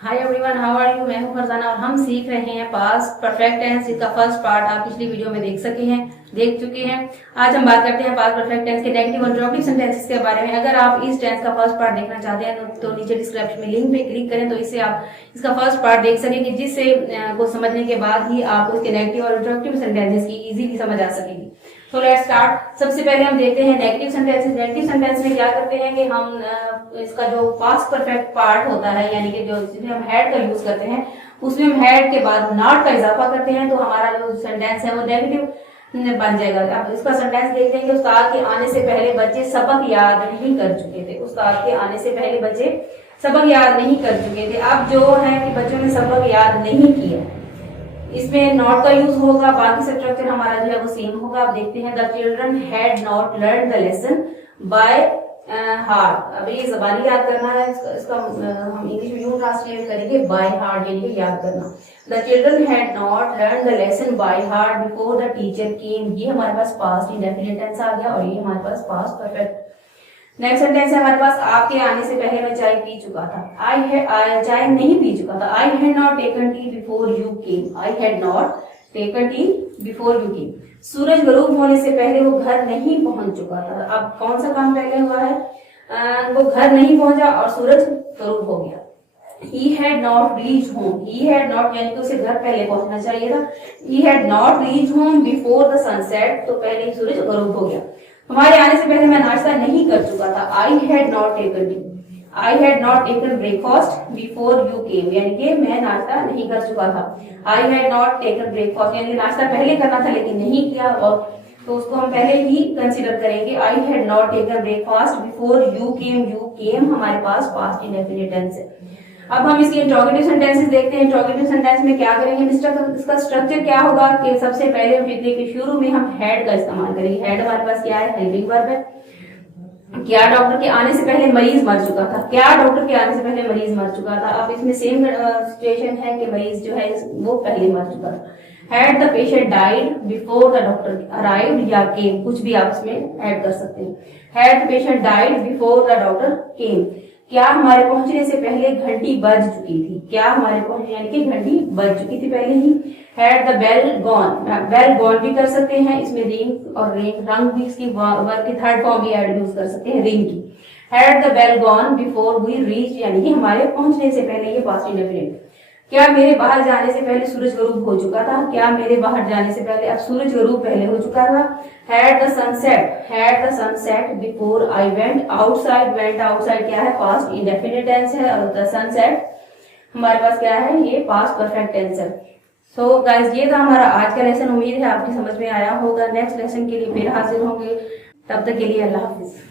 Hi everyone, how are you. मैं हूं फरजाना और हम सीख रहे हैं पास्ट परफेक्ट टेंस। इसका फर्स्ट पार्ट आप पिछली वीडियो में देख चुके हैं। आज हम बात करते हैं पास्ट परफेक्ट टेंस के नेगेटिव और इंटरोगेटिव सेंटेंसेस के बारे में। अगर आप इस टेंस का फर्स्ट पार्ट देखना चाहते हैं तो नीचे डिस्क्रिप्शन में लिंक पे क्लिक करें, तो इससे आप इसका फर्स्ट पार्ट देख सकेंगे, जिससे को समझने के बाद ही आपको इसके नेगेटिव और इंटरोगेटिव सेंटेंसेस की इजीली समझ आ सकेगी। तो लेट्स स्टार्ट। सबसे पहले हम देखते हैं नेगेटिव सेंटेंसेस। नेगेटिव सेंटेंस में क्या करते हैं कि हम इसका जो पास्ट परफेक्ट पार्ट होता है, यानी कि जो जिसमें हम हैड का यूज करते हैं, उसमें हम हैड के बाद नॉट का इजाफा करते हैं, तो हमारा जो सेंटेंस है वो नेगेटिव बन जाएगा। अब इसका सेंटेंस देख लेंगे। उस्ताद के आने से पहले बच्चे सबक याद नहीं कर चुके थे। उस्ताद के आने से पहले बच्चे सबक याद नहीं कर चुके थे। अब जो है कि बच्चों ने सबक याद नहीं किया, इसमें नॉट का यूज होगा। बाकी स्ट्रक्चर हमारा जो है वो सेम होगा। आप देखते हैं, the children had not learn the lesson by heart. अब ये जबानी याद करना है, इसका हम इंग्लिश में यूं ट्रांसलेट करेंगे, बाय हार्ट, यानी कि याद करना। The children had not learn the lesson by heart before the teacher came. ये हमारे पास पास्ट इंडेफिनिट टेंस आ गया और ये हमारे पास पास्ट परफेक्ट। नेक्स्ट सेंटेंस है हमारे पास, आपके आने से पहले मैं चाय पी चुका था। आई चाय नहीं पी चुका था। I had not taken tea before you came. I had not taken tea before you came. सूरज गरूब होने से पहले वो घर नहीं पहुंच चुका था। अब कौन सा काम पहले हुआ है? वो घर नहीं पहुंचा और सूरज गरूब हो गया। He had not reached home. He had not, यानी कि उसे घर पहले पहुंचना चाहिए था। He had not reached home before the sunset, तो पहले ही सूरज गरूब हो गया। हमारे आने से पहले मैं नाश्ता नहीं कर चुका था। I had not taken I had not taken breakfast before you came, यानी कि मैं नाश्ता नहीं कर चुका था। I had not taken breakfast, यानी नाश्ता पहले करना था लेकिन नहीं किया, और तो उसको हम पहले ही कंसीडर करेंगे। I had not taken breakfast before you came. You came हमारे पास पास्ट इंडेफिनिट टेंस है। अब हम इसके इंट्रोगेटिव सेंटेंसेस देखते हैं। इंट्रोगेटिव सेंटेंस में क्या करेंगे, इसका स्ट्रक्चर क्या होगा कि सबसे पहले फिक्रे के शुरू में हम हैड का इस्तेमाल करेंगे। हैड हमारे पास क्या है? हेल्पिंग वर्ब है। क्या डॉक्टर के आने से पहले मरीज मर चुका था। क्या डॉक्टर के आने से पहले मरीज मर चुका था। अब इसमें सेम सिचुएशन है कि मरीज जो है वो पहले मर चुका था। Had the patient died before the doctor arrived या केम, कुछ भी आप इसमें ऐड कर सकते हैं। Had the patient died before the doctor केम। क्या हमारे पहुंचने से पहले घंटी बज चुकी थी। क्या हमारे पहुंचने यानी कि घंटी बज चुकी थी पहले ही। Had the bell gone, bell gone भी कर सकते हैं। इसमें रिंग और रंग भी इसकी वर्ब की थर्ड फॉर्म भी ऐड यूज कर सकते हैं, रिंग की। Had the bell gone before we reach, यानी कि हमारे पहुंचने से पहले, ये पास्ट इंडेफिनिट। क्या मेरे बाहर जाने से पहले सूरज गरूब हो चुका था। क्या मेरे बाहर जाने से पहले, अब सूरज गरूब पहले हो चुका था। Had the sunset before I went outside. Went outside क्या है? पास्ट इंडेफिनिट टेंस है। और द सनसेट हमारे पास क्या है? ये पास्ट परफेक्ट टेंस है। सो गाइस, ये था हमारा आज का लेसन। उम्मीद है आपकी समझ में आया होगा। नेक्स्ट लेसन के लिए फिर हाजिर होंगे। तब तक के लिए अल्लाह हाफिज।